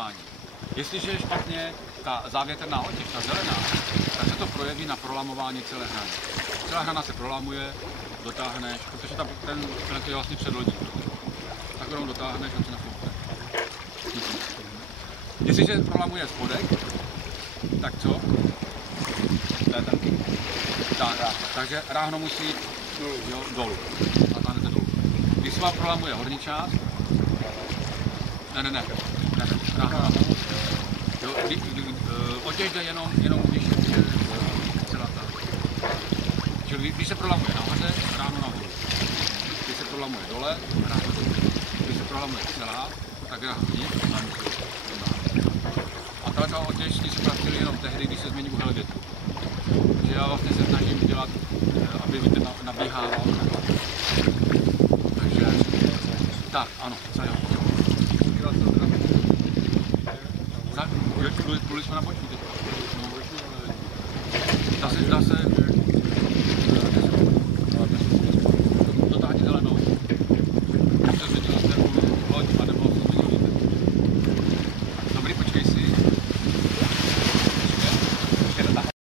prolamování. Jestliže je špatně ta závětrná otěž, ta zelená, tak se to projeví na prolamování celé hrany. Celá hrana se prolamuje, dotáhneš, protože ten je vlastně předlodí. Tak jenom dotáhneš a se nafoukne. Jestliže prolamuje spodek, tak co? To je ten. Takže ráhno musí dolů. A táhnete dolů. Když se vám prolamuje horní část, ne, ráhno. Otěž jde jenom když je celá ta. Čili když se prolamuje nahoře, ráno nahoru. Když se prolamuje dole, ráno dolů. Když se prolamuje celá, tak ráno nic, a tato otěž se pracuje jenom tehdy, když se změní úhel větru. Takže já vlastně se snažím dělat, aby vítr nabíhával. Takže, tak, ano, co jo. Pluli jsme na bočku teď. Zase